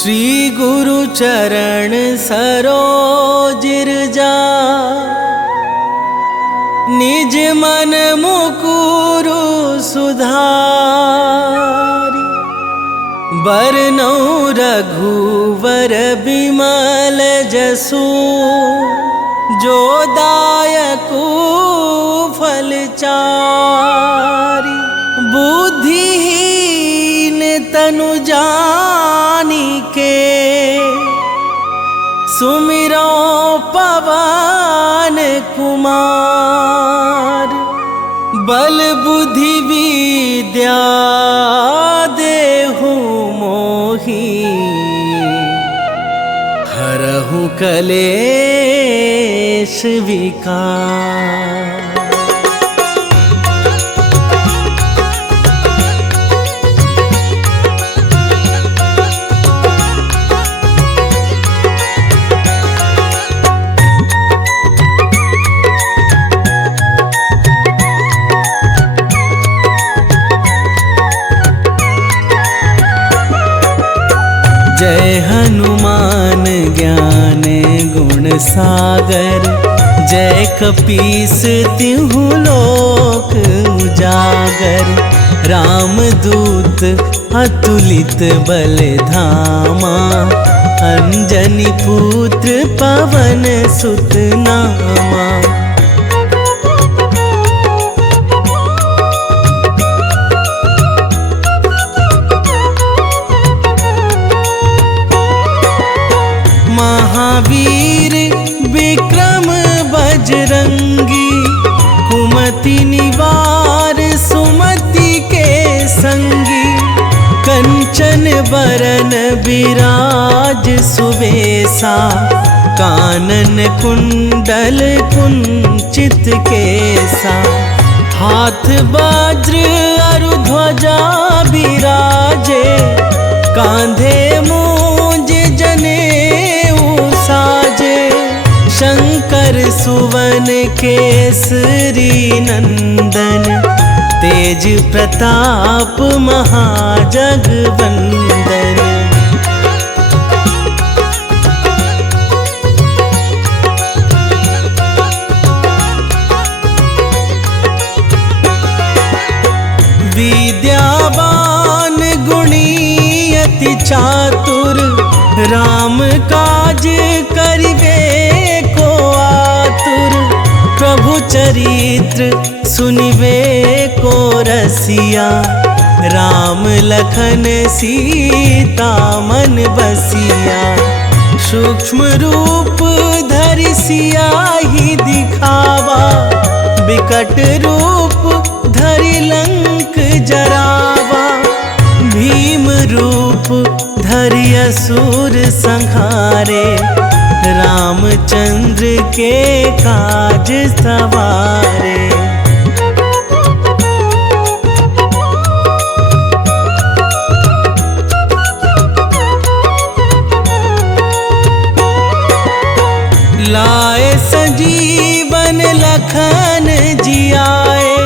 श्री गुरु चरण सरोज जा निज मन मुकुरु सुधारि बरनौ रघुवर बिमल जसु जो दायकु फल चारि बुद्धिहीन तनु जानिके सुमिरो पवन कुमार बल बुद्धि विद्या देहु मोहि हरहु कलेश विकार। जय हनुमान ज्ञान गुण सागर, जय कपीस तिहु लोक उजागर। रामदूत अतुलित बल धामा, अंजनी पुत्र पवन सुत नामा। महावीर विक्रम बजरंगी, कुमति निवार सुमति के संगी। कंचन बरन विराज सुबेसा, कानन कुंडल कुंचित केसा। हाथ वज्र अरु ध्वजा बिराजे, कांधे मूंज जनेऊ साजे। शंकर सुवन केसरी नंदन, तेज प्रताप महाजगवंदन। विद्यावान गुणी अति चातुर, राम काज करिबे को आतुर। प्रभु चरित्र सुनिबे को रसिया, राम लखन सीता मन बसिया। सूक्ष्म रूप धरि सियाहि दिखावा, बिकट रूप धरि लंक जरावा। भीम रूप धरि असुर संहारे, रामचंद्र के काज सवारे। लाए संजीवन लखन जियाए,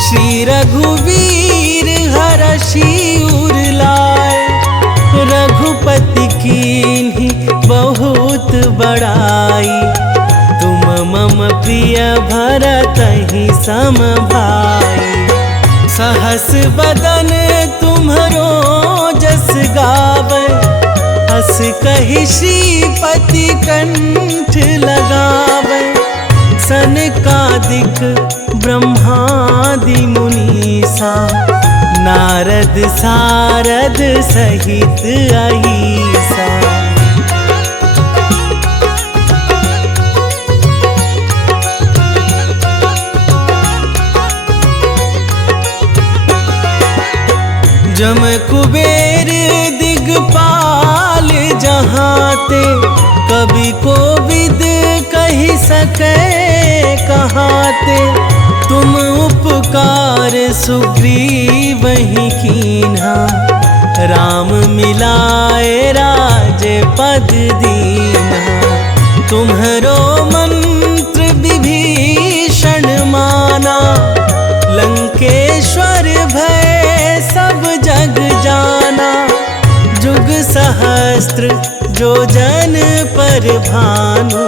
श्री रघुवीर हरषि उर लाए। रघुपति कीन्ही बहुत बड़ाई, तुम मम प्रिय भरतहि सम भाई। सहस बदन तुम्हरो जस गावै, हस कहि श्रीपति कंठ लगावै। सनकादिक ब्रह्मादि मुनीसा, नारद सारद सहित अहीसा। जम कुबेर दिगपाल जहाते, कवि कोविद कहि सकै कहाते। तुम उपकार सुग्रीवहि कीन्हा, राम मिलाए राजपद दीन्हा। तुम्हरो मंत्र विभीषण माना, लंकेश्वर भय सब जग जाना। जुग सहस्त्र जो जन पर भानु,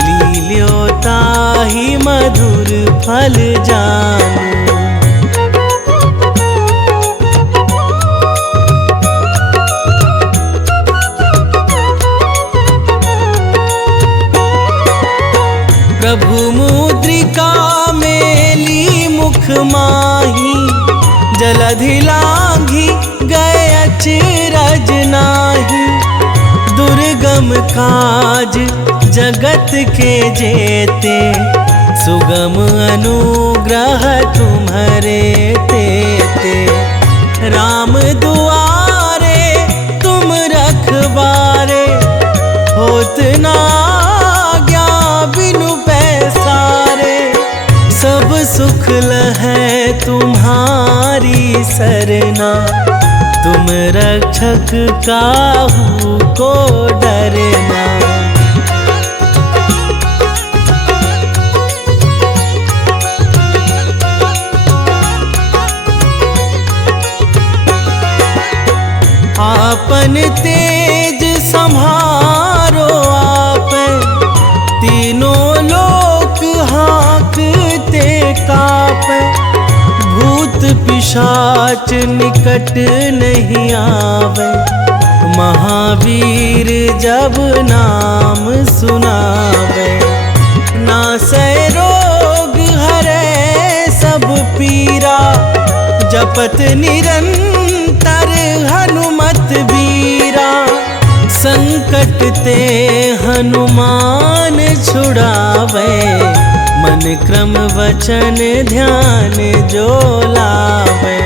लील्यो ताहि मधुर फल जानू। प्रभु मुद्रिका मेली मुख माही, जलधि लांघि गए अचरज नाही। दुर्गम काज जगत के जेते, सुगम अनुग्रह तुम्हारे तेते। राम दुआरे तुम रखवारे, होत ना आज्ञा बिनु पैसारे। सब सुख लहै तुम्हारी सरना, तुम रक्षक काहू को डरना। आपन तेज संभारो आप, तीनों लोक हाँकते कापे। भूत पिशाच निकट नहीं आवे, महावीर जब नाम सुनावे। नासै रोग हरै सब पीरा, जपत निरंतर हनुमत बीरा। संकट ते हनुमान छुड़ावे, मन क्रम वचन ध्यान जो लावे।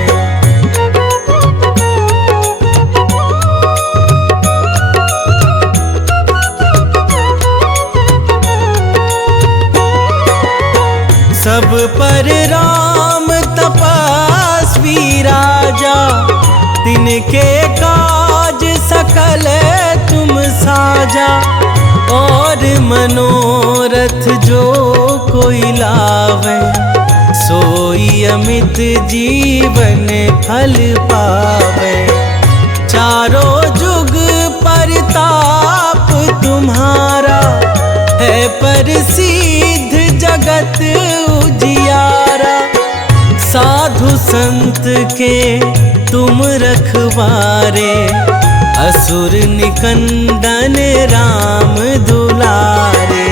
सब पर राम तपस्वी राजा, तिनके काज सकल तुम साजा। और मनोरथ जो कोई लावे, सोई अमित जीवन फल पावे। चारों जुग परताप तुम्हारा, है प्रसिद्ध जगत उजियारा। साधु संत के तुम रखवारे, असुर निकंदन राम दुलारे।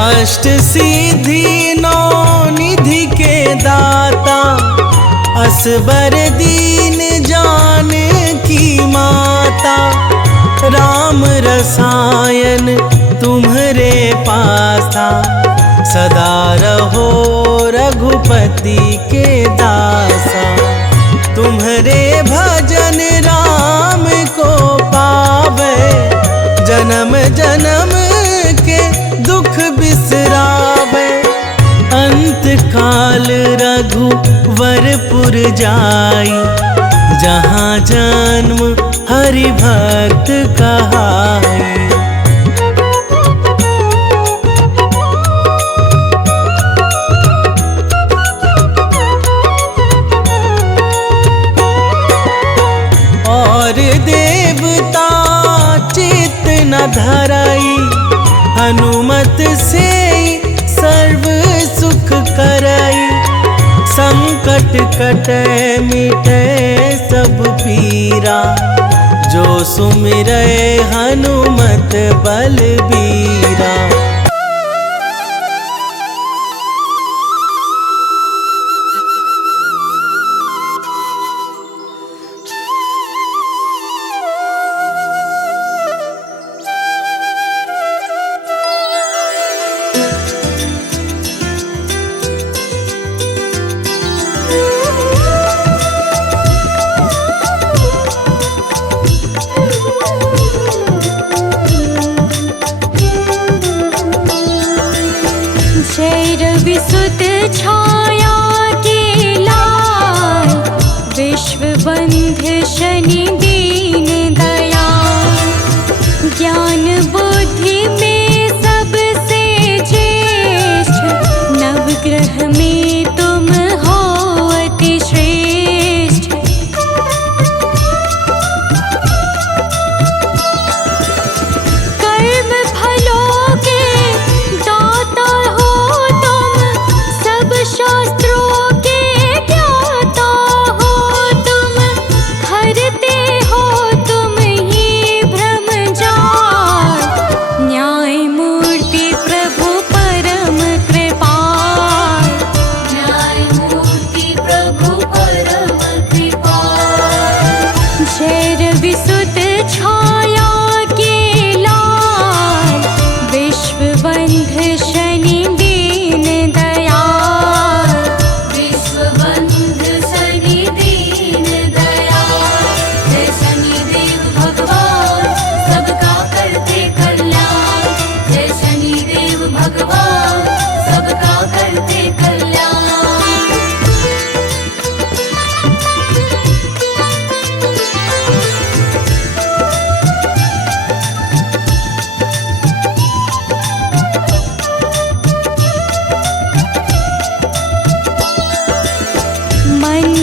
अष्ट सिद्धि नौ निधि के दाता, असबर दीन जानकी माता। राम रसायन तुम्हरे पासा, सदा रहो रघुपति के दासा। तुम्हरे भजन राम को पावे, जन्म जन्म के दुख बिसरावे। अंत काल रघुवरपुर जाई, जहाँ जन्म हरि भक्त कहाई। और देवता चित्त न धराई, हनुमत से सर्व सुख करई। संकट कटे मिटे सब पीरा, जो सुमिरै हनुमत बलबीरा। विसुत छाया के लाल, विश्व बंध शनि दीन दयाल। ज्ञान बुद्धि में सबसे ज्येष्ठ, नवग्रह में तुम हो अति श्रेष्ठ। कर्म फलों के दाता हो तुम, सब शास्त्रों के ज्ञाता हो तुम। हरते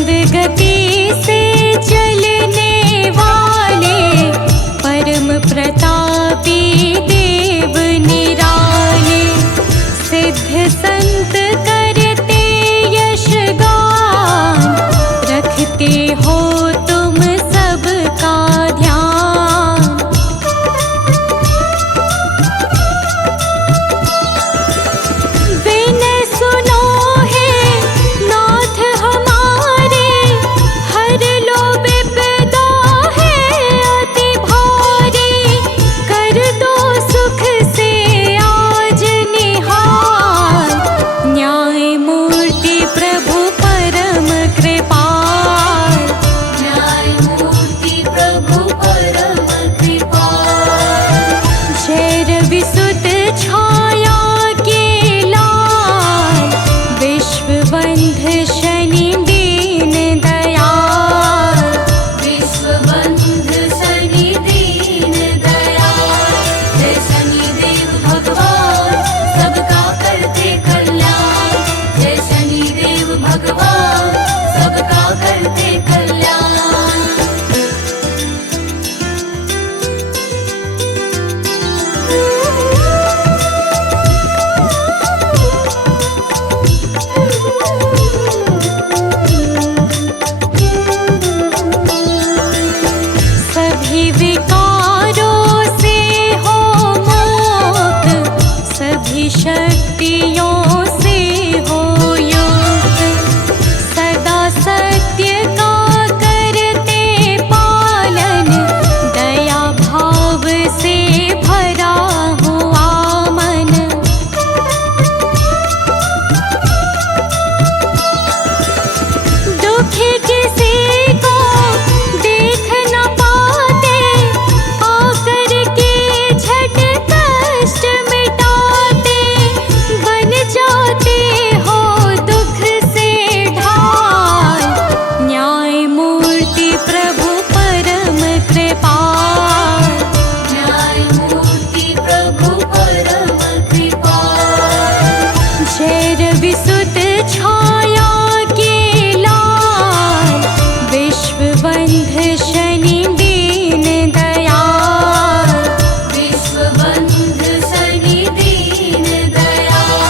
मंद गति से चलने वाले परम प्रतापी देव निराले, सिद्ध संत करते यश गान, रखते हो तुम सबका ध्यान। विनय सुनो है नाथ हमारे, हर लो विपदा है अति भारी, कर दो सुख से आज निहाल, न्याय मूर्ति प्रभु परम कृपाल, न्याय मूर्ति प्रभु परम कृपाल। जय रवि सुत छाया के लाल, विश्व बंध शनि दीन दयाल, विश्व बंध शनि दीन दयाल। जय शनिदेव भगवान सबका करते कल्याण, जय शनिदेव भगवान सबका करते कल्याण। सभी विकारों से हो मुक्त, सभी शक्तियों से हो युक्त, सदा सत्य का करते पालन, दया भाव से भरा हुआ मन। दुखी किसी को देख न पाते, आकर के झट कष्ट मिटाते, बन जाते हो दुख से ढाल, न्याय मूर्ति प्रभु परम कृपाल, न्याय मूर्ति प्रभु परम कृपाल। जय रवि सुत छाया के लाल, विश्व बंध शनि दीन दयाल, विश्व बंध शनि दीन दयाल।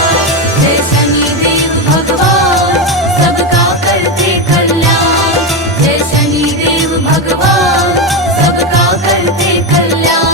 जय शनिदेव भगवान सबका करते कल्याण, जय शनिदेव भगवान सबका करते कल्याण।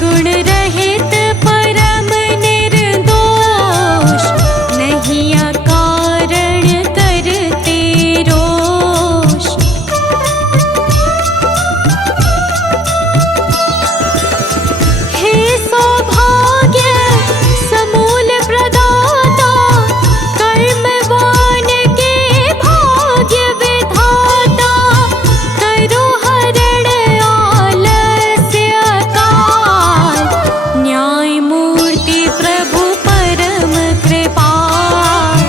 गुण रहित परम निर्दोष, नहीं अकारण करते रोष। हे सौभाग्य समूल प्रदाता, कर्मवान के भाग्य विधाता, करो हरण आलस्य काल, न्याय मूर्ति प्रभु परम कृपाल।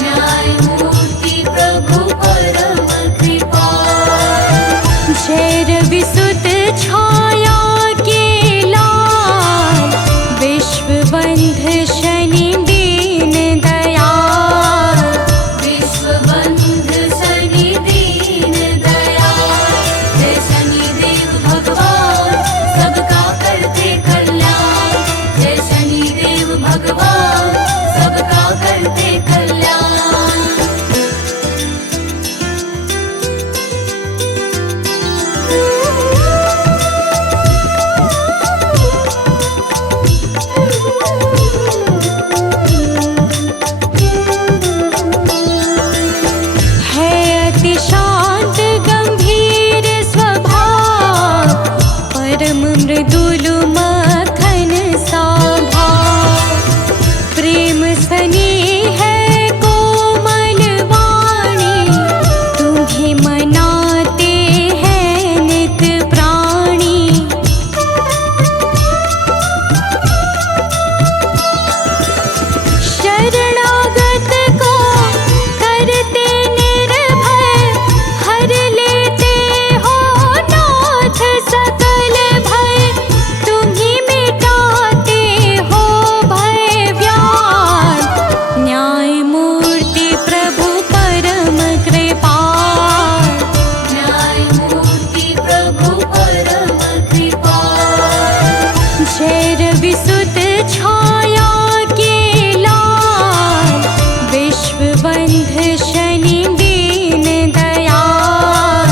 न्याय मूर्ति प्रभु परम कृपाल। जय रविसुत छाया के लाल, विश्वबंध शनि दीन दयाल। विश्वबंध शनि दीन दयाल। जय शनिदेव भगवान सबका करते कल्याण। जय शनिदेव भगवान सबका करते कल्याण। है अति शांत गंभीर स्वभाव, परम मृदुल मखन सा भाव। प्रेम स्नेह है कोमल वाणी, तुम्हें मनाते हैं नित प्राणी। शरणागत को करते निर्भय, हर लेते हो नाथ सकल भय। तुम्हीं मिटाते हो भय व्याल, न्याय मूर्ति प्रभु परम कृपाल। न्याय मूर्ति प्रभु परम कृपाल। जय रविसुत छाया के लाल, विश्वबंध शनि दीन दयाल।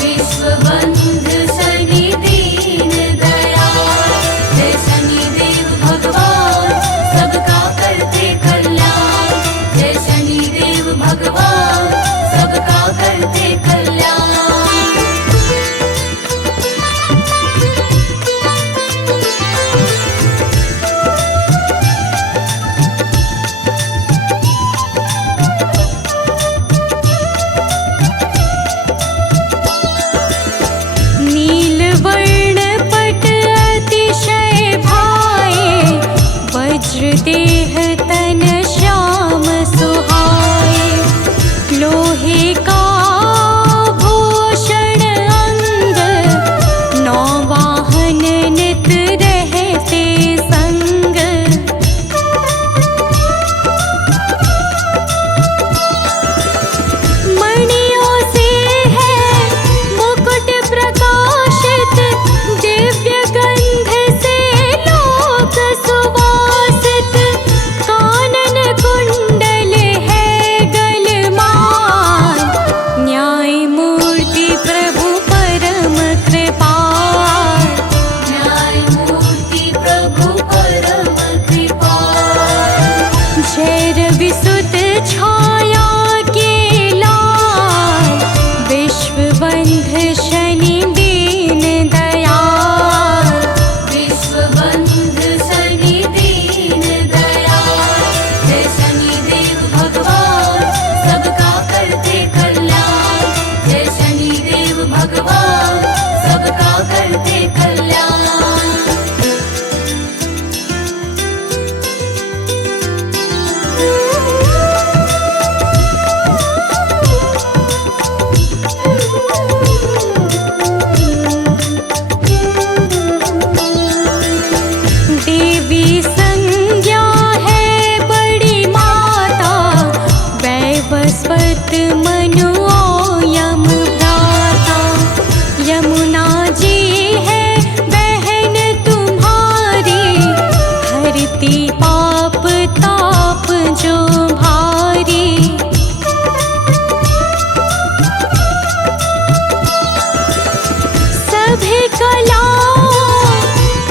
विश्वबंध शनि दीन दयाल। जय शनिदेव भगवान सबका करते कल्याण। जय शनिदेव भगवान सबका करते कल्याण। नीलवर्ण पट अतिशय भाए, वज्र देह तन श्याम सुहाए। लोहे का भूषण अंग, नौ वाहन नित रहते संग। मणियों से है मुकुट प्रकाशित, दिव्य गंध से लोक सुवासित। कानन कुंडल है गलमान, न्याय मूर्ति प्रभु परम कृपाल। न्याय मूर्ति प्रभु परम कृपाल। जय रविसुत छाया के लाल, विश्वबंध शनि दीन दयाल। विश्वबंध शनि दीन दयाल। जय शनिदेव भगवान सबका करते कल्याण। जय शनिदेव भगवान सबका करते कल्याण। देवी संज्ञा है बड़ी माता, वैवस्वत मनु यम भ्राता। यमुना जी है बहन तुम्हारी, हरती पाप ताप जो भारी। सभी कलाओं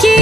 के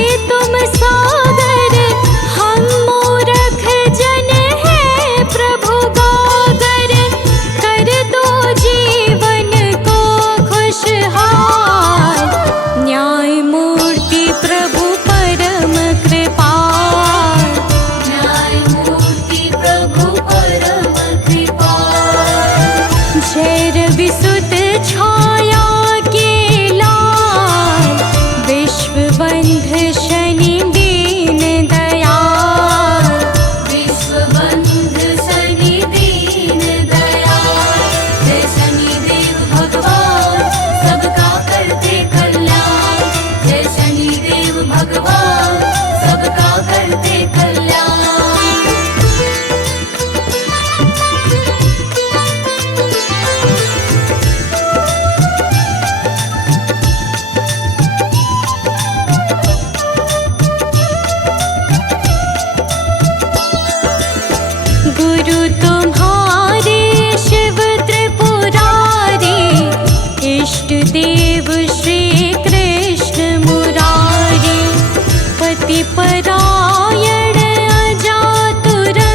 हे परायण अजातुरंगे,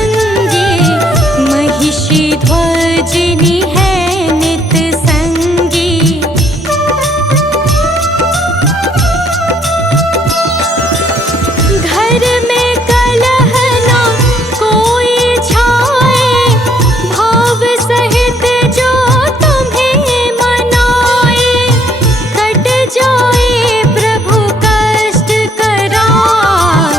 महिषी ध्वजिनी है नित संगी। घर में कलह ना कोई छाए, भाव सहित जो तुम्हें मनाए। कट जाए प्रभु कष्ट करार,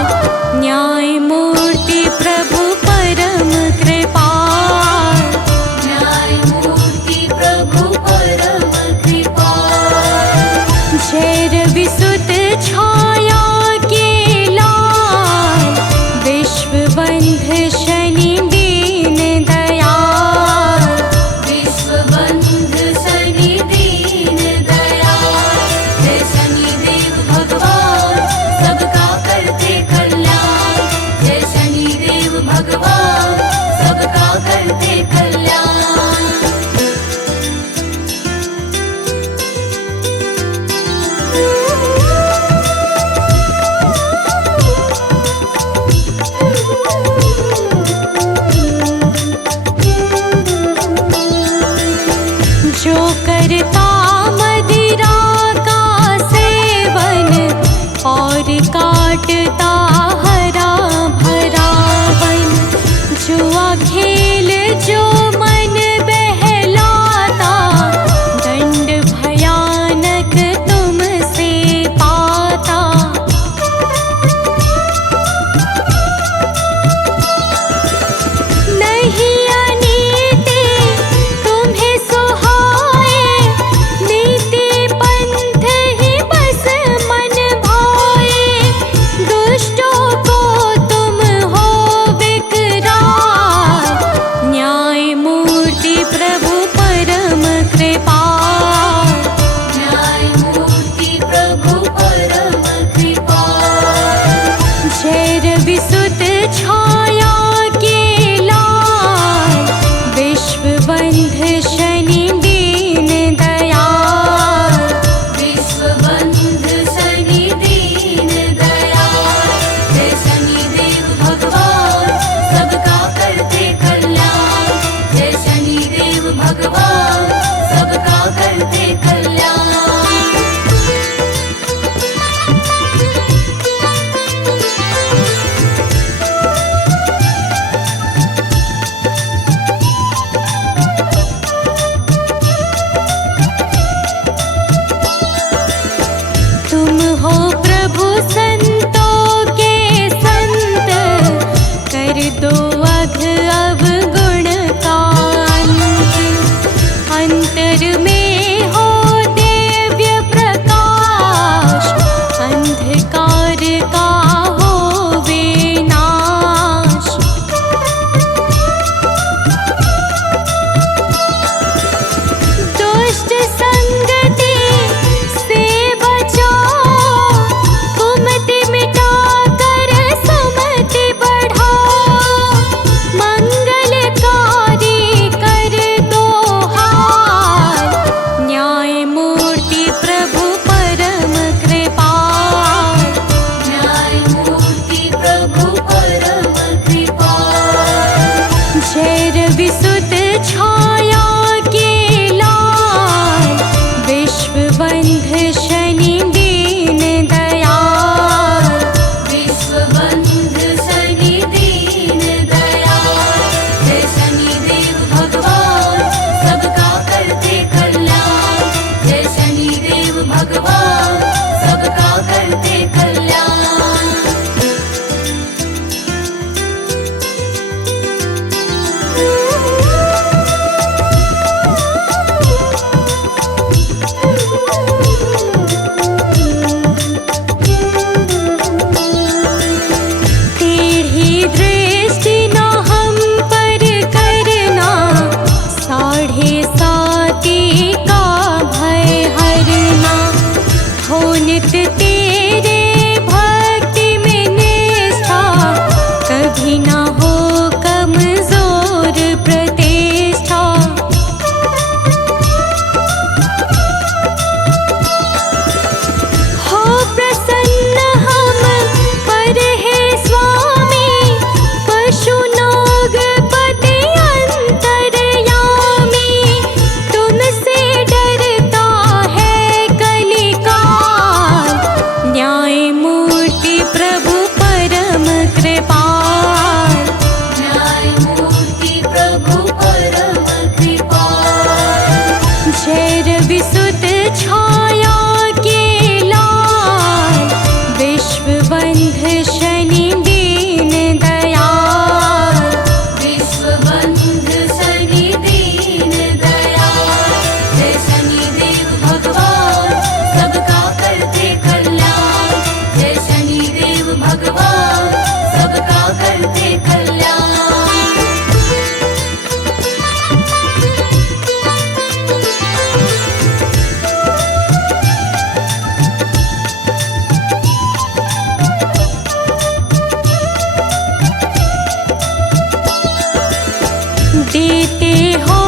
देते हो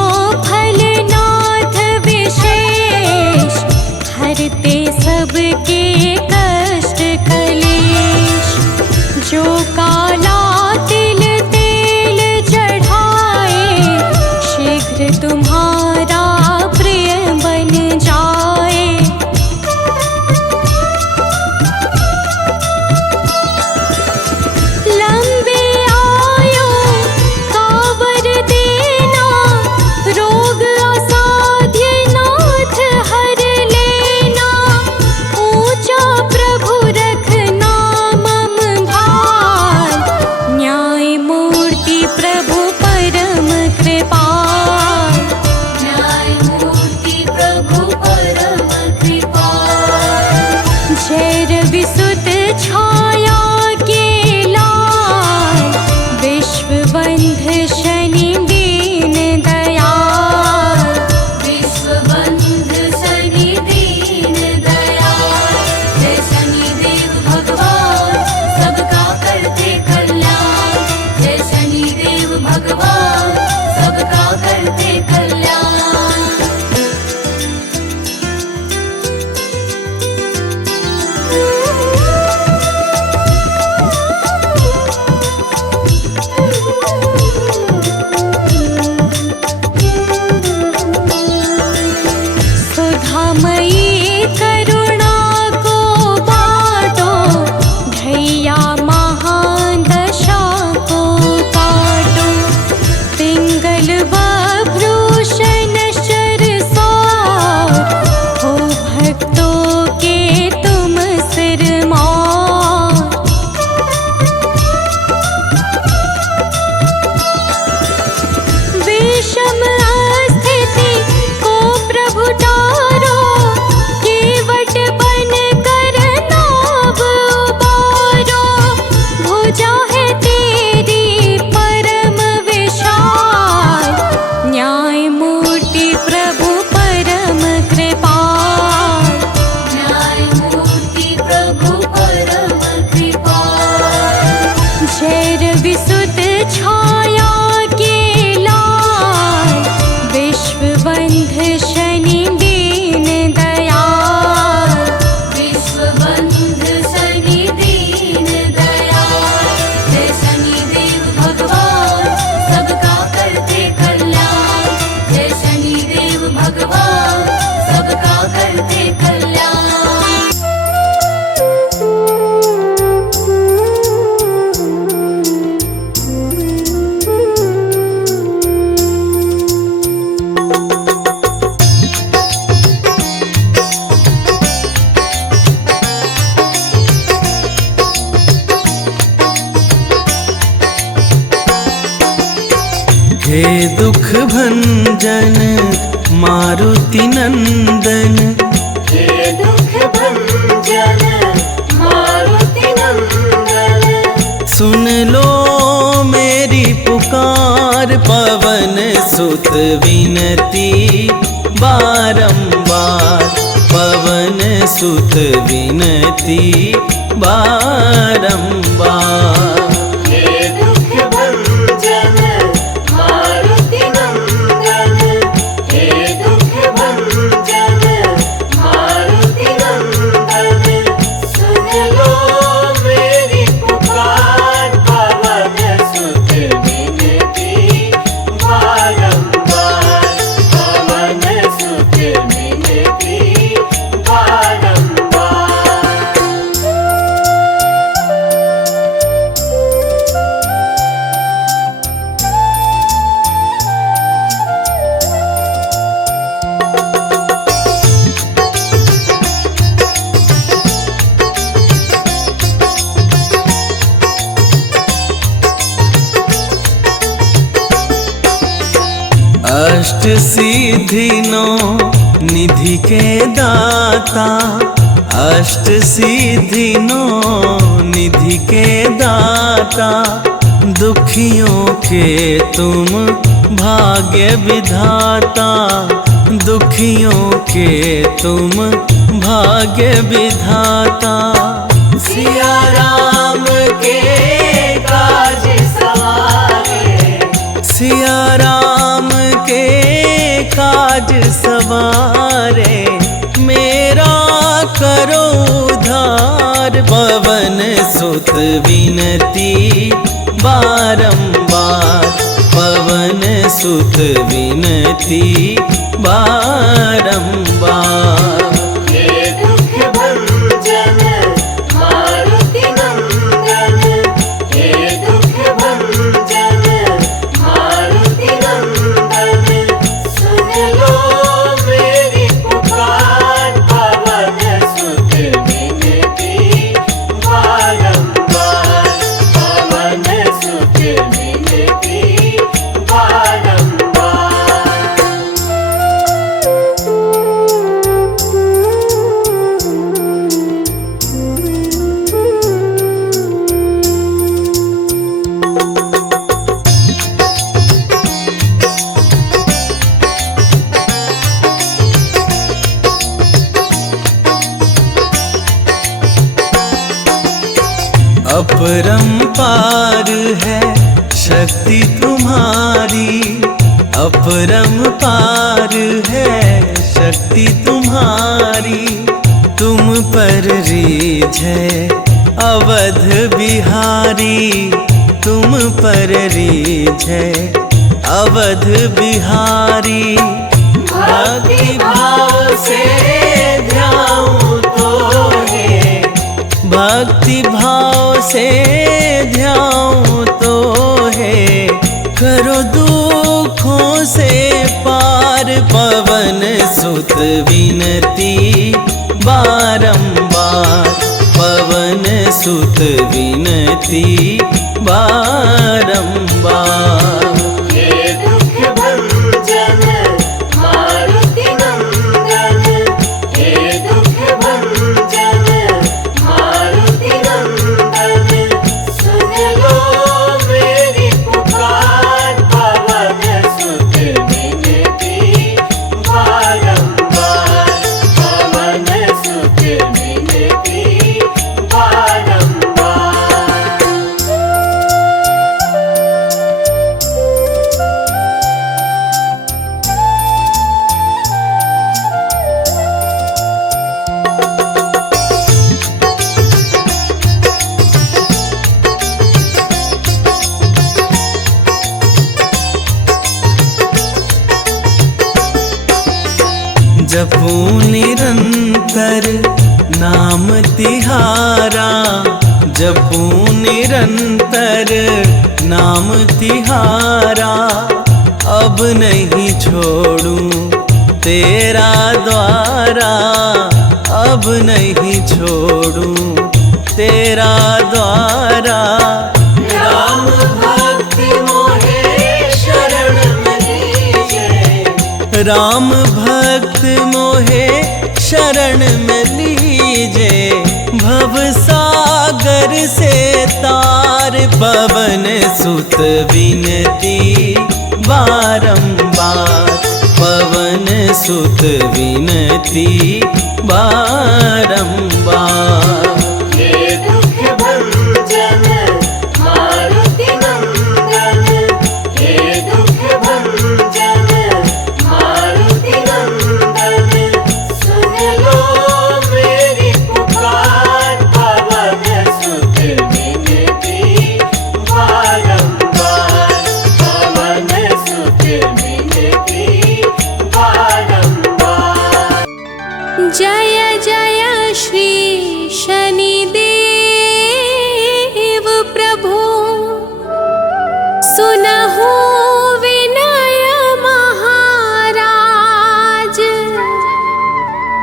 फलनाथ विशेष, हरते सबके कष्ट कलेश। जो काला तिल तेल चढ़ाए, शीघ्र तुम्हारा प्रिय बन जाए। लंबे आयु का वर देना, रोग असाध्य नाथ हर लेना। ऊंचा प्रभु रखना मम भार, न्याय मूर्ति प्रभु परम कृपाल। न्याय मूर्ति प्रभु परम कृपाल। जय रवि सुत छाया के लाल, विश्वबंध शनि दीन दयाल। विश्वबंध शनि दीन दयाल। जय शनिदेव भगवान, सबका करते कल्याण। जय शनिदेव भगवान, सबका करते कल्याण। सुधामयी करुणा को बाटो, ढैया महान दशा को काटो। पिंगल बभूषण शरसार, हो भक्तों के तुम सिरमौर। विषम स्थिति को प्रभु तारो, केवट बन कर नाव उबारो। भुजा है तेरी परम विशाल, न्याय मूर्ति प्रभु परम कृपाल। न्याय मूर्ति प्रभु परम कृपाल। जय रवि सुत छाया के लाल, विश्वबंध शनि दीन दयाल। विश्वबंध शनि दीन दयाल। जय शनिदेव भगवान, सबका करते कल्याण। जय शनिदेव भगवान, सबका करते कल्याण। हे दुख भंजन मारुति नंदन, हे दुख भंजन मारुति नंदन। सुन लो मेरी पुकार, पवन सुत विनती बारंबार। पवन सुत विनती बारंबार। हे दुख भंजन मारुति नंदन। हे दुख भंजन मारुति नंदन। सुन लो मेरी पुकार, पवन सुत विनती बारंबार। पवन सुत विनती बारंबार। अष्ट सिद्धि नौ निधि के दाता। अष्ट सिद्धि नौ निधि के दाता। दुखियों के तुम भाग्य विधाता। दुखियों के तुम भाग्य विधाता। सिया राम के काज सवारे। सिया राम सुत विनती बारंबार, पवन सुत विनती बारंबार। हे दुख भंजन मारुति नंदन, हे दुख भंजन मारुति नंदन, सुन लो मेरी पुकार, पवन सुत विनती बारंबार, पवन सुत विनती बारंबार। अपरंपार है शक्ति तुम्हारी, अपरंपार है शक्ति तुम्हारी, तुम पर रीझ है अवध बिहारी, तुम पर रीझ है अवध बिहारी। भक्ति भाव से ध्याऊं तो है, भक्ति भाव से ध्याऊं तो है, करो दुखों से पार, पवन सुत विनती बारंबार, पवन सुत विनती बारंबार। हे दुख भंजन मारुति नंदन, हे दुख भंजन मारुति नंदन, सुन लो मेरी पुकार, पवन सुत विनती बारंबार, पवन सुत विनती बारंबार। जपूं निरंतर नाम तिहारा, जपूं निरंतर नाम तिहारा, अब नहीं छोड़ूं तेरा द्वारा, अब नहीं छोड़ूं तेरा द्वारा। राम भक्ति मोहे शरण में लीजे, राम भक्त मोहे शरण में लीजे, भव सागर से तार, पवन सुत विनती बारंबार, पवन सुत विनती बारंबार। हे दुख भंजन मारुति नंदन, हे दुख भंजन मारुति नंदन, सुन लो मेरी पुकार, पवन सुत विनती बारंबार, पवन सुत विनती बारंबार। जय जय श्री शनिदेव प्रभु, सुनहु विनय महाराज,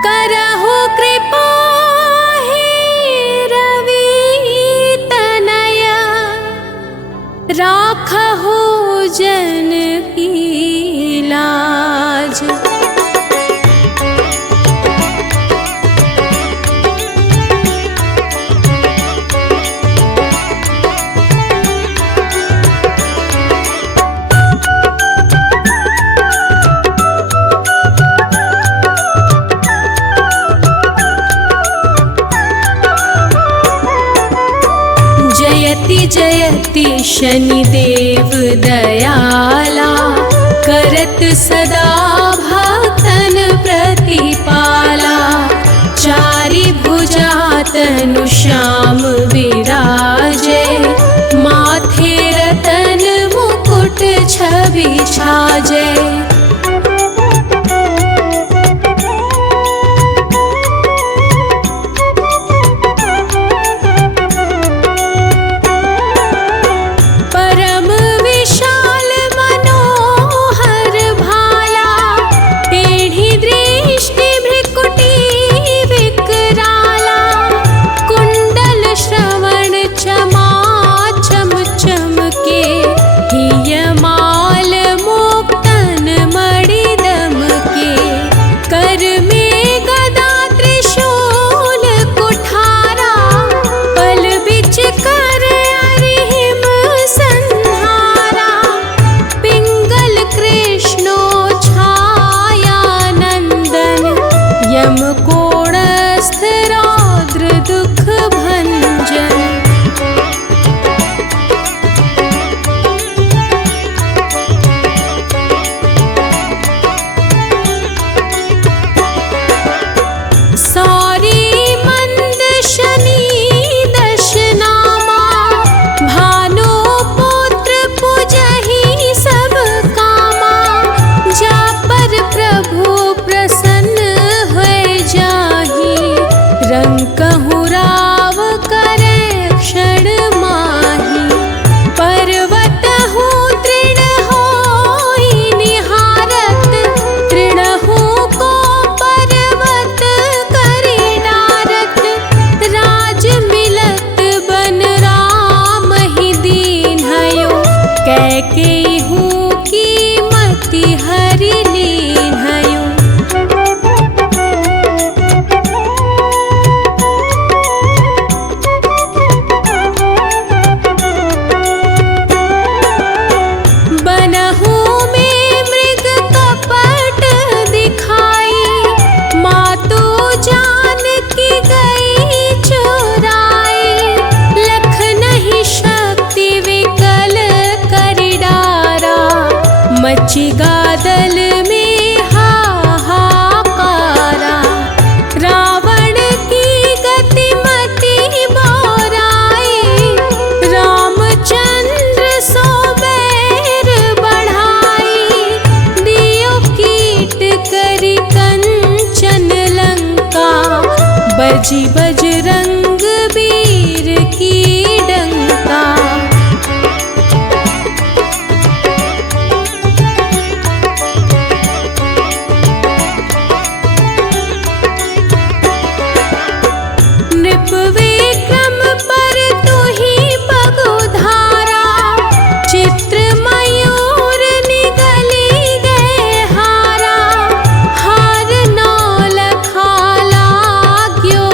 करहु कृपा हे रवि तनय, राखहु जन की लाज। जयति जयति शनिदेव दयाला, करत सदा भक्तन प्रतिपाला, चारि भुजा तनु श्याम विराज। छवि छाजे। परम विशाल मनोहर भाला, टेढ़ी दृष्टि भ्रिकुटी विकराला, कुंडल श्रवण चमा चम चमके, हियमाल मुक्तन मणि दमके, कर में गदा त्रिशूल कुठारा, पल बिच कर अरिहिम संहारा, पिंगल कृष्णो छाया नंदन, यम कोणस्थ रौद्र दुख भंजन। सौरी मंद शनि दशनामा, भानु पुत्र पुजहि सब कामा, जा पर प्रभु प्रसन्न होय जाहि, रंकहु राव करे क्षण माहि, पर्वतहु तृण होई निहारत, तृणहु को पर्वत करि डारत, राज मिलत बन राम ही दीन्हयो, कैकेयी की मति हरि लीन्हयो। बनहु में मृग कपट दिखाई, मातु जानकी गई चुराई, लख नहीं शक्ति विकल करि डारा, मचि गादल में हाहाकारा, रावण की गति मति बोराई, रामचंद्र सो बैर बढ़ाई, दियो कीट करि कंचन लंका, बजी बजरंग वीर की डंका। नृप विक्रम पर तुहि पगुधारा, चित्र मयूर निगली गए हारा, हार नौ लखा लाग्यो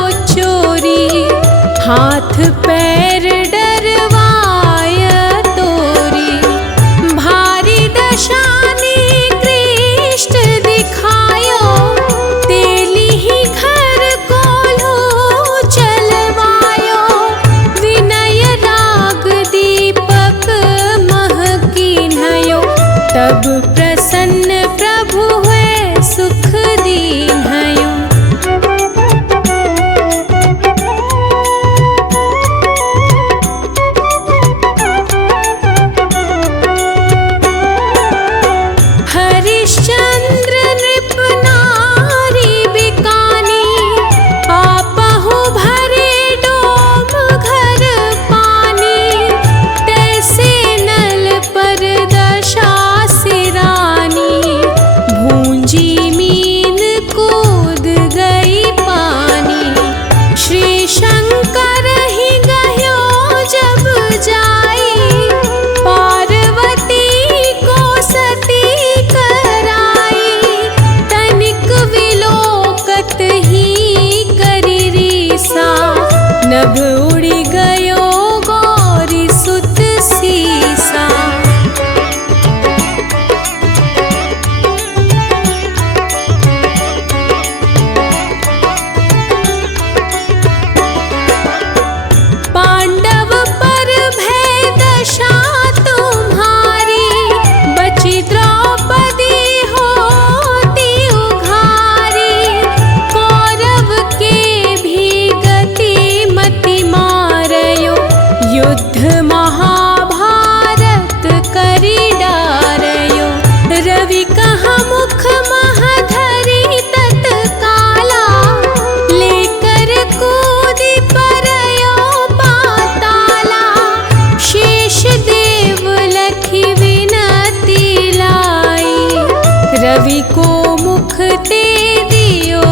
कही को मुख ते दियो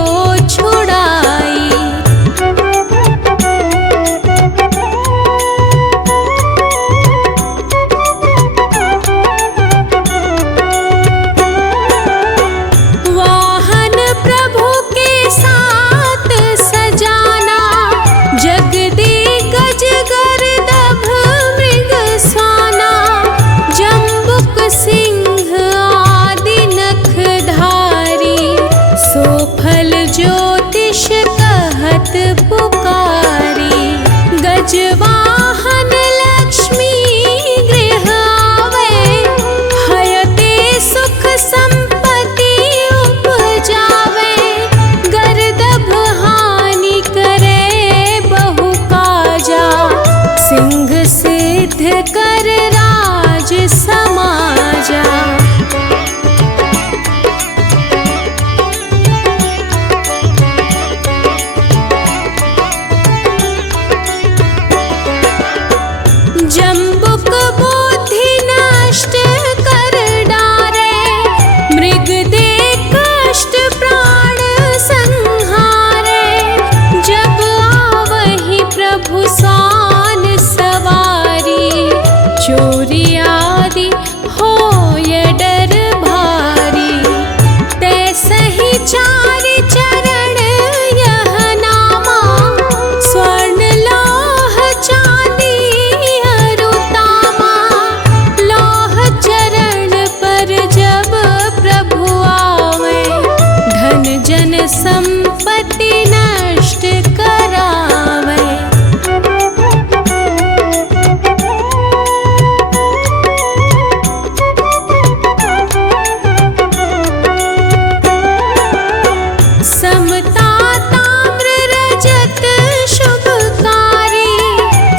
छुड़ाई। वाहन प्रभु के साथ सजाना, जगदिग्गज गर्दभ मृग स्वाना, जम्बुक सिंह आदि नखधारी, सोफल ज्योतिष कहत पुकारी। गजवाहन लक्ष्मी गृह आवे, हयते सुख संपत्ति उपजावे। गर्दभ हानि करे बहु काजा, सिंह सिद्ध कर राज समाजा। जम्बुक बुद्धि नष्ट कर डारे, मृग दे कष्ट प्राण संहारे। जब आवहि प्रभु सान सवारी, चोरी आदि होय डर भारी। तैसहि चार चरण यह नामा, स्वर्ण लौह चांदी अरु तामा। लौह चरण पर जब प्रभु आवे, धन जन संपत्ति नष्ट करावे। समता ताम्र रजत शुभकारी,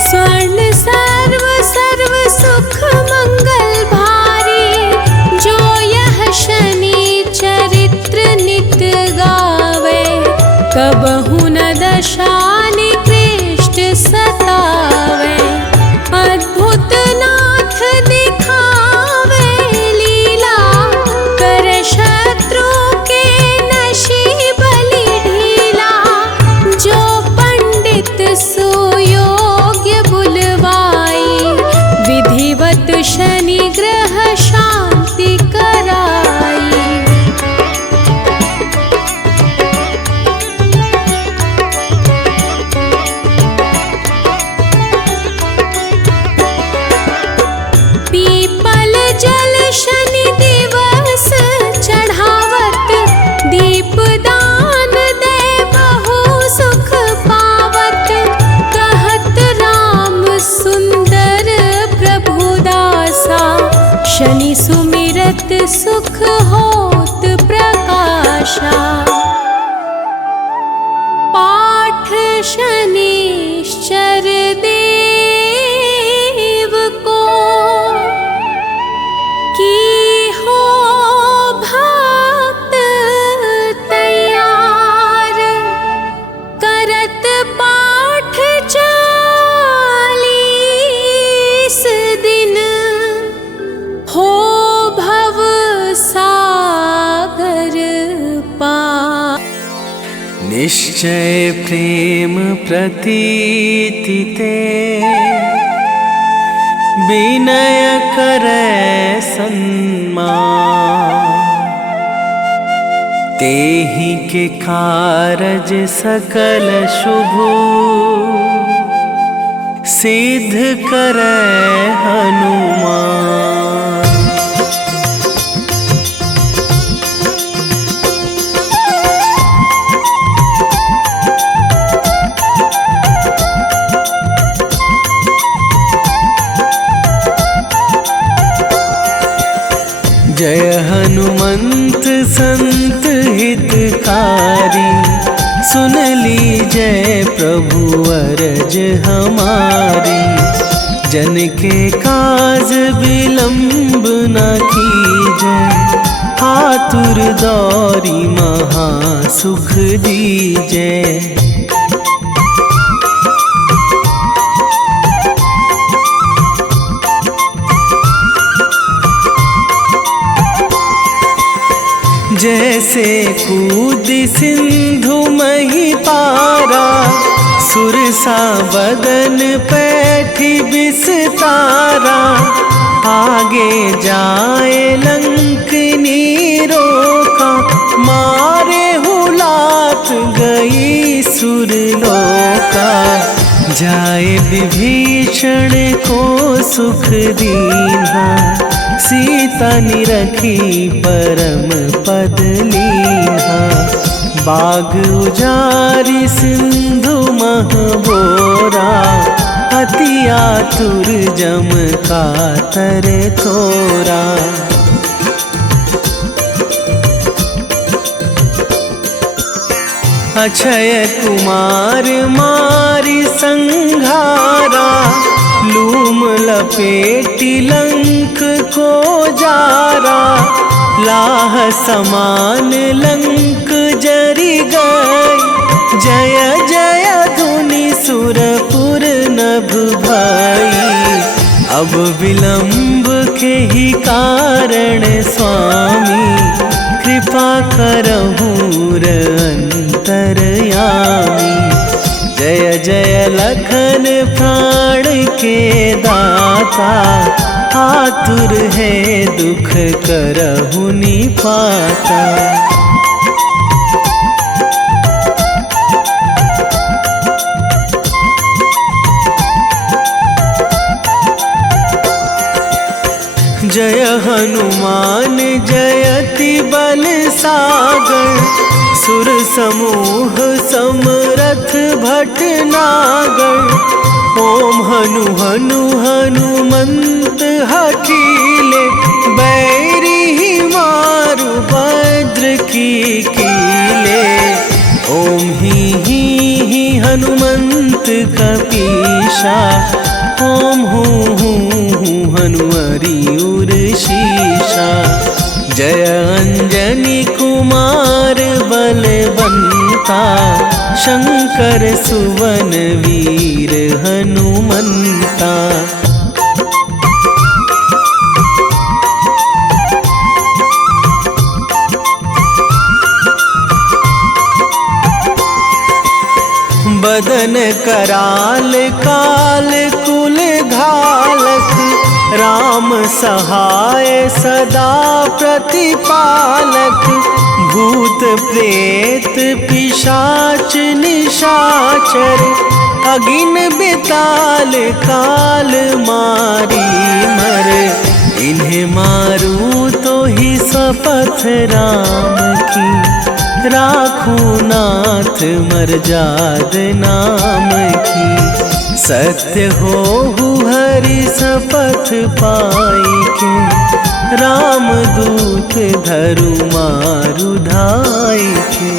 स्वर्ण सर्व सर्व सुख मंगल भारी। जो यह शनि चरित्र नित गावे, कबहु न दशा निकृष्ट सतावे। अद्भुत नाथ दिखावे लीला, कर शत्रु के नशी बलि ढीला। जो पंडित सुयोग्य बुलवाई, विधिवत शनि ग्रह शांति कराई। पीपल जल शनि दिवस चढ़ावत, दीपदान दे बहु सुख पावत। कहत राम सुंदर प्रभु दासा, शनि सुमिरत सुख होत प्रकाशा। पाठ शनिश्चर देव को, की हो भक्त तैयार। करत पाठ 40 दिन, हो भव सागर पार। निश्चय प्रेम प्रतीति ते, विनय करे सन्मान। तेहि के कारज सकल शुभ, सिद्ध करे हनुमान। जय हनुमंत संत हितकारी, सुन लीजय प्रभु अरज हमारी। जन के काज विलंब न कीजय, आतुर दौरी महा सुख दीजय। जैसे कूद सिंधु मही पारा, सुरसा बदन पैठी बिस्तारा, आगे जाए लंकनी रोका, मारे हुलात गई सुरलोका, जाए विभीषण को सुख दीन्हा, सीता निरखी परम पद लीन्हा, बाग उजारी सिंधु महबोरा, अति आतुर जम कातर थोरा। अक्षय कुमार मारी संघारा, लूम लपेटी लंक को जारा, लाह समान लंक जरी गई, जय जय धुनि सुरपुर नभ भाई, अब विलंब के ही कारण स्वामी, कृपा करहूँ अंतरयामी, जय जय लखन प्राण के दाता, आतुर है दुख करहु निपाता। जय हनुमान जयति बल सागर, सुर समूह समरथ भटनागर, ओम हनु हनु हनुमंत हठीले, बैरी मारु भद्र की कीले, ओम ही हनुमंत कपीशा, ओम हूँ हनुमरी उर शीशा, जय अंजनी कुमार बलवंता, शंकर सुवन वीर हनुमंता। बदन कराल काल कुल घालक, राम सहाय सदा प्रतिपालक, भूत प्रेत पिशाच निशाचर, अगिन बिताल काल मारी मर, इन्हें मारूं तो ही शपथ राम की, राखूं नाथ मर्याद नाम की, सत्य हो हरि शपथ पाई के, राम दूत धरु मारु धाई के।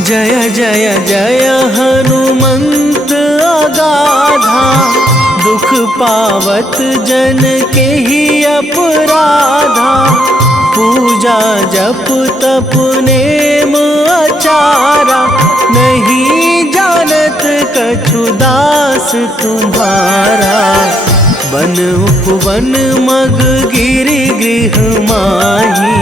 जय जय जय हनुमंत अगाधा, दुख पावत जन के ही अपराधा, पूजा जप तप नेम आचारा, नहीं जानत कछु दास तुम्हारा, बन उपवन मग गिरि गृह माही,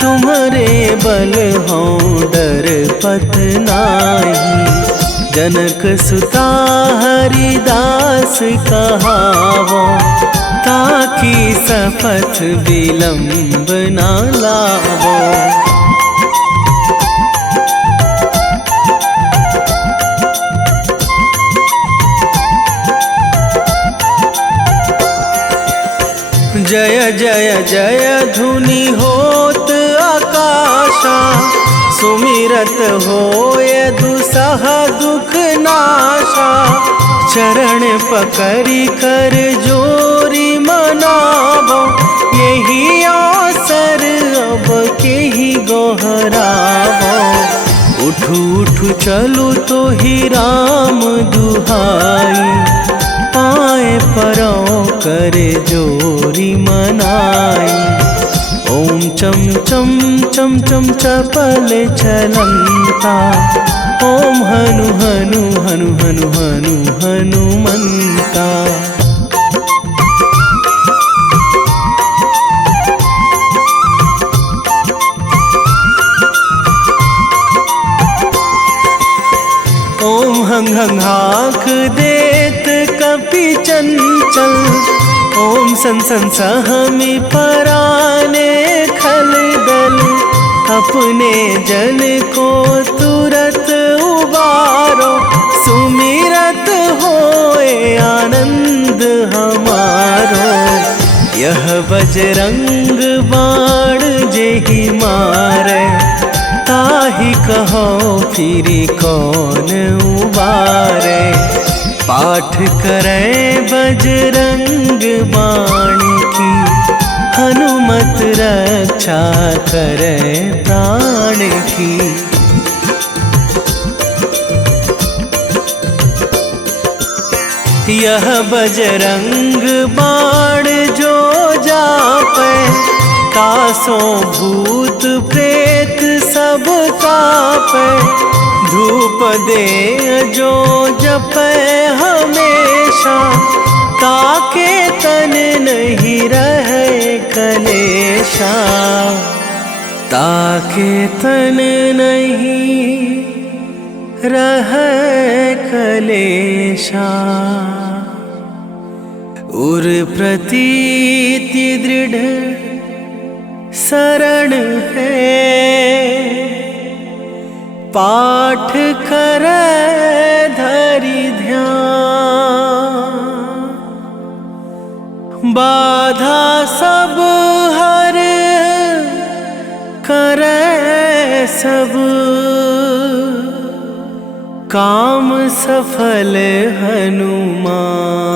तुम्हारे बल हों डर पत नाही, जनक सुता हरिदास कहावो, ताकि शपथ विलंब ना लावो। जय जय जय धुनि होत आकाशा, सुमिरत होय दुसह दुख नाशा, चरण पकड़ी कर जोरी मनावो, यही अवसर अब के ही गोहरावो, उठू उठू चलू तो ही राम दुहाई, पाए परों करे जोरी मनाई, ओम चम चम चम चम चपल चलंता, ओम हनु हनु हनु हनु हनु हनुमंता। हंग हंग हाँक देत कपि चंचल, ओम सन सन सहमी पराने खलदल, अपने जन को तुरत उबारो, सुमिरत होए आनंद हमारो। यह बजरंग बाण जेहि मारे, ताहि कहो फिरि कौन उबारे। पाठ करें बजरंग बाण की, हनुमत रक्षा करें प्राण की। यह बजरंग बाण जो जापै, तासों भूत प्रेत सब कापै। धूप दे जो जपै हमेशा, ताके तन नहीं रहे कलेशा, ताके तन नहीं रहे कलेशा। उर प्रतीति दृढ़ शरण है, पाठ करे धरि ध्यान। बाधा सब हर करे सब, काम सफल हनुमान।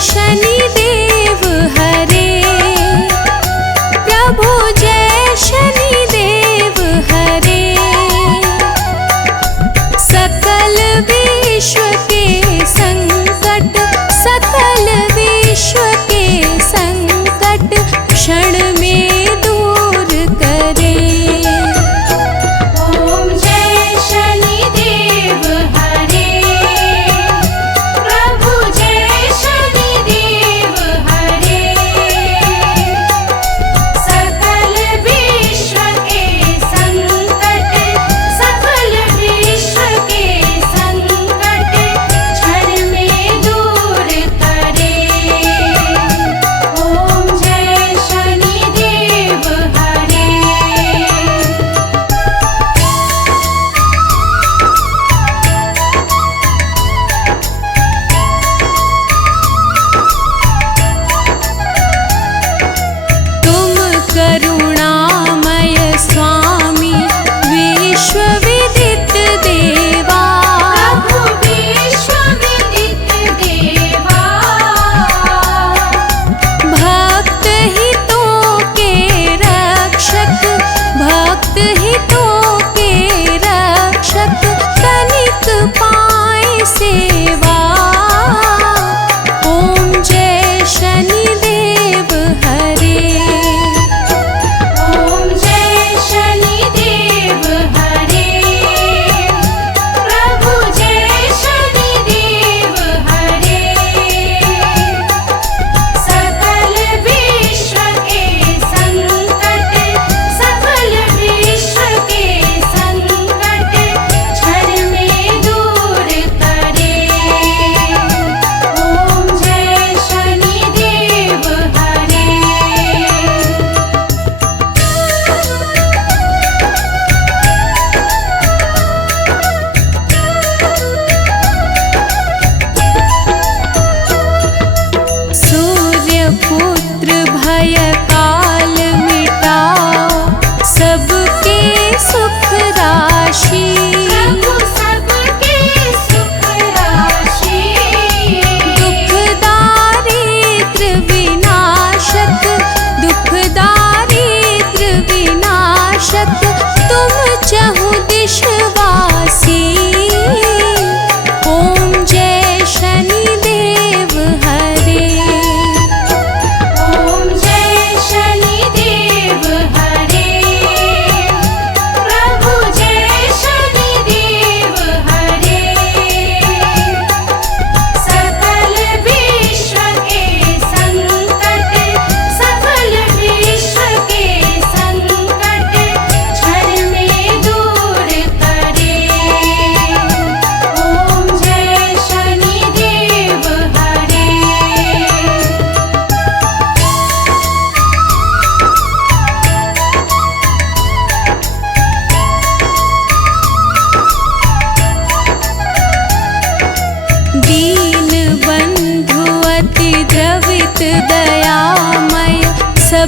शनि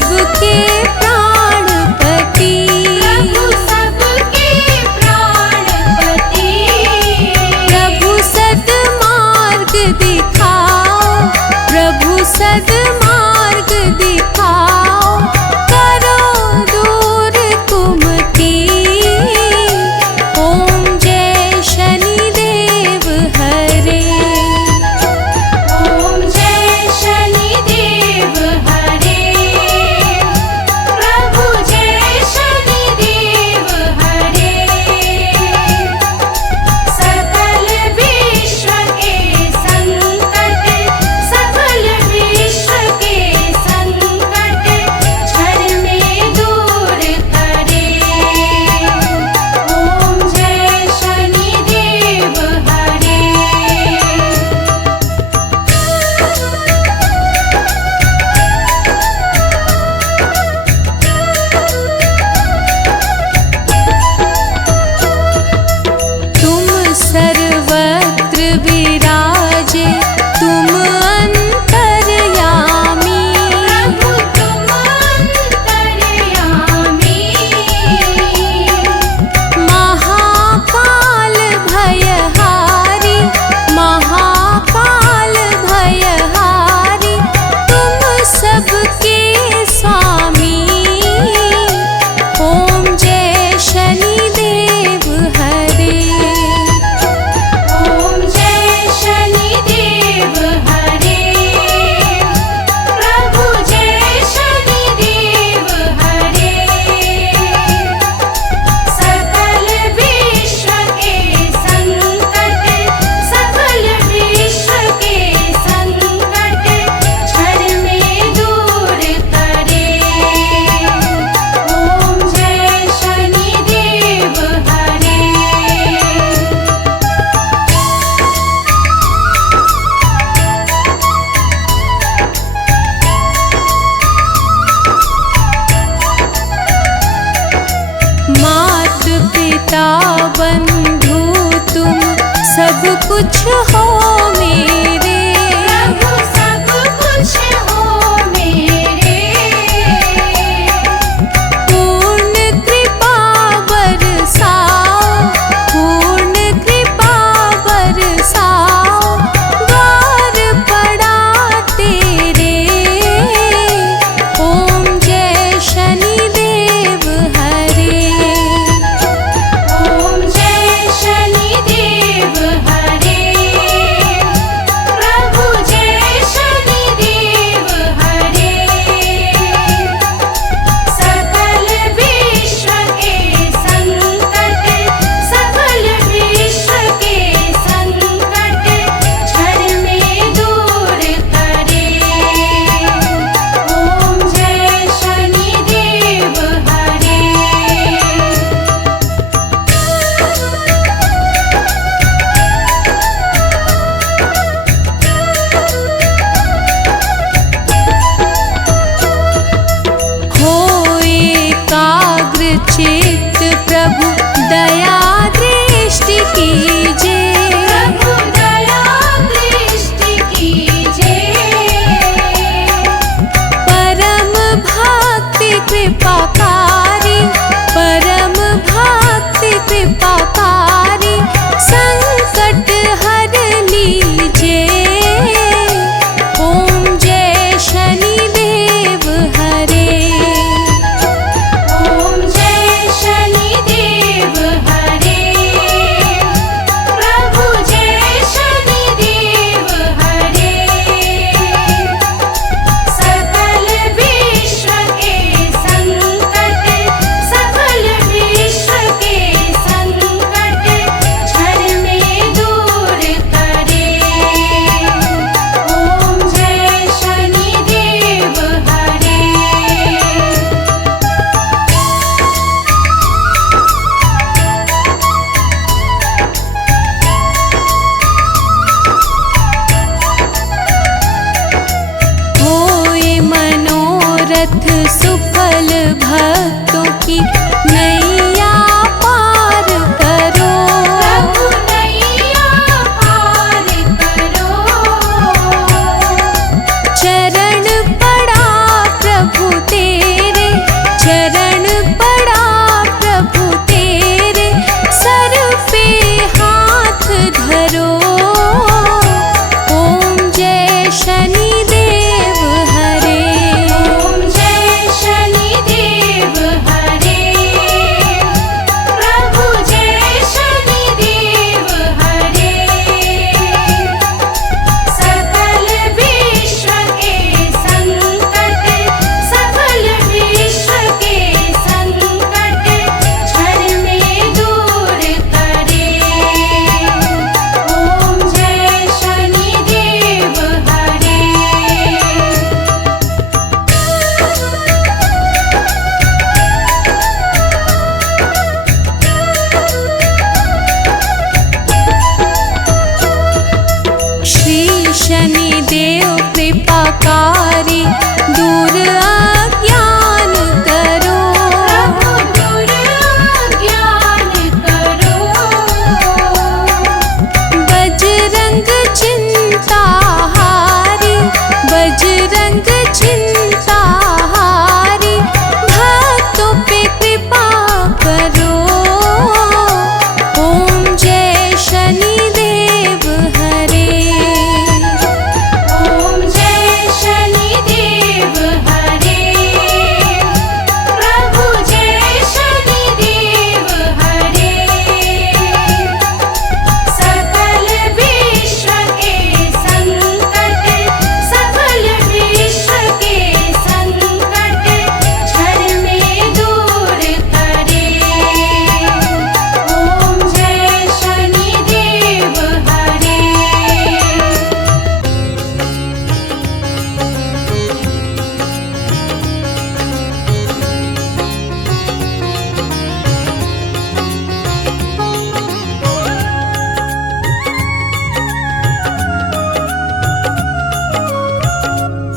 सबके प्राणपति, प्रभु सबके प्राणपति, प्रभु सद्मार्ग दिखाओ, प्रभु सद्मार्ग दिखाओ, करो दूर कुमति। ओम जय शनिदेव हरे, ओम जय शनिदेव हरे, प्रभु जय शनिदेव हरे। सकल विश्व के संकट, सकल विश्व के संकट क्षण में दूर करे। ओम जय शनिदेव हरे। तुम सर्वत्र विराजे, तुम अंतर्यामी, प्रभु तुम अंतर्यामी, महाकाल भयहारी, महाकाल भयहारी, तुम सबके स्वामी। ओम जय शनिदेव हरे, ओम जय शनिदेव हरे, प्रभु जय शनिदेव हरे। सकल विश्व के संकट, सकल विश्व के संकट क्षण में दूर करे। ओम जय शनिदेव हरे। मात पिता बंधु तुम सब कुछ हो मेरे, प्रभु सब कुछ हो मेरे। पूर्ण कृपा बरसाओ, पूर्ण कृपा बरसाओ, द्वार पड़ा तेरे। ओम जय शनिदेव हरे, ओम जय शनिदेव हरे, प्रभु जय शनिदेव हरे। सकल विश्व के संकट, सकल विश्व के संकट क्षण में दूर करे। ओम जय शनिदेव हरे। हो एकाग्र चित्त प्रभु दया दृष्टि कीजे, प्रभु दया दृष्टि कीजे। परम भक्ति कृपाकारी, परम भक्ति कृपाकारी, संकट हर लीजे। ओम जय शनिदेव हरे, ओम जय शनिदेव हरे, प्रभु जय शनिदेव हरे। सकल विश्व के संकट, सकल विश्व के संकट क्षण में दूर करे। ओम जय शनिदेव हरे। होए मनोरथ सुफल भक्तों की नैया पार करो। प्रभु नैया पार करो। चरण पड़ा प्रभु तेरा,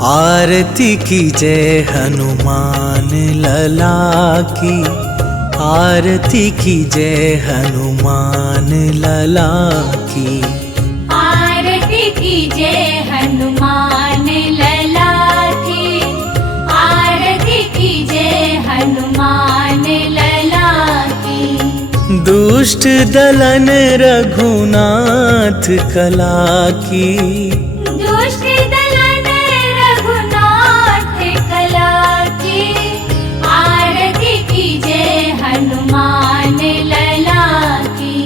आरती की जय हनुमान लला की, आरती की जय हनुमान लला की। आरती की जय हनुमान लला की, आरती की जय हनुमान लला की। दुष्ट दलन रघुनाथ कला की, दुष्ट दलन रघुनाथ कला की। आरती की जय हनुमान लला की।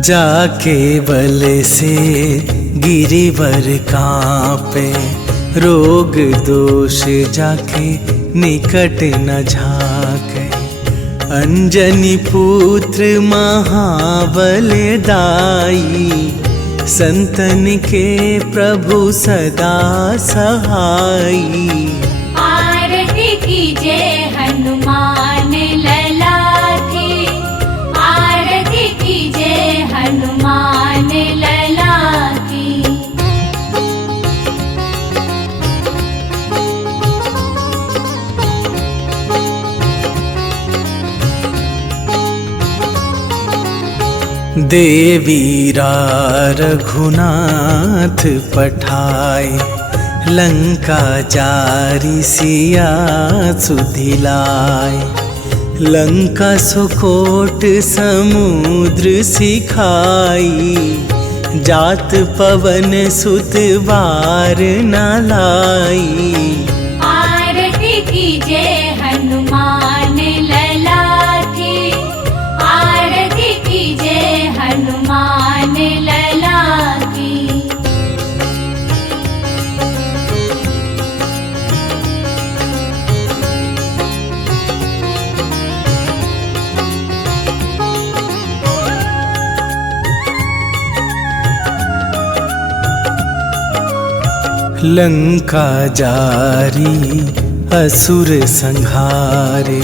जाके बल से गिरिवर कांपे, रोग दोष जाके निकट न झाके। अंजनी पुत्र महाबल दाई, संतन के प्रभु सदा सहाई। आरती की जय हनुमान लला की, आरती की जय हनुमान लला की। देवीरा रघुनाथ पठाए, लंका जारी सिया सुधिलाए। लंका सुकोट समुद्र सिखाई, जात पवन सुत बार न लाई। आरती की जय हनुमान लला की, आरती की जय हनुमान लला की। लंका जारी असुर संहारे,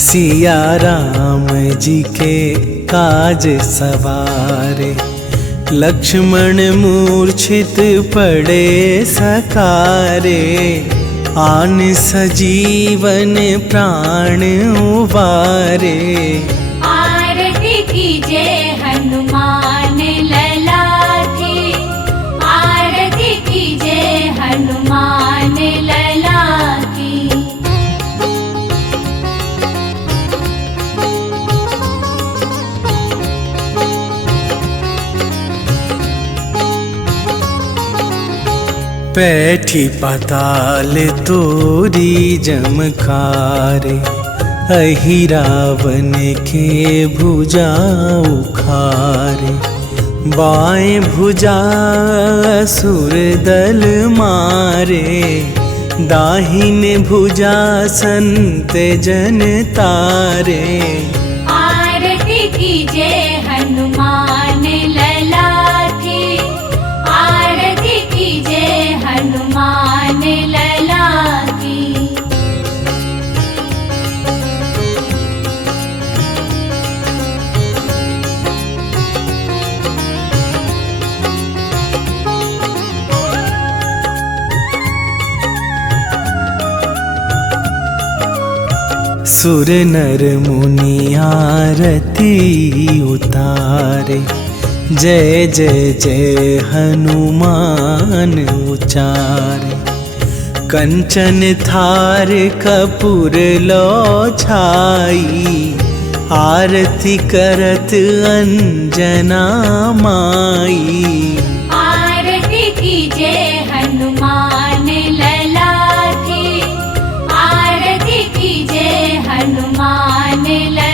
सिया राम जी के काज सवारे। लक्ष्मण मूर्छित पड़े सकारे, आन सजीवन प्राण उबारे। आरती की जय हनुमान लला की, आरती की जय हनुमान लला की। पैठी पाताल तोरी जमकारे, अहि रावण के भुजा उखारे। बाएं भुजा असुर दल मारे, दाहिन भुजा संत जन तारे। आरती की जय हनुमान लला की, आरती की जय हनुमान लला की। सुर नर मुनि आरती उतारे, जय जय जय हनुमान उचारे। कंचन थार कपूर लो छाई, आरती करत अंजना माई। आरती की जय हनुमान लला की, आरती की जय हनुमान लला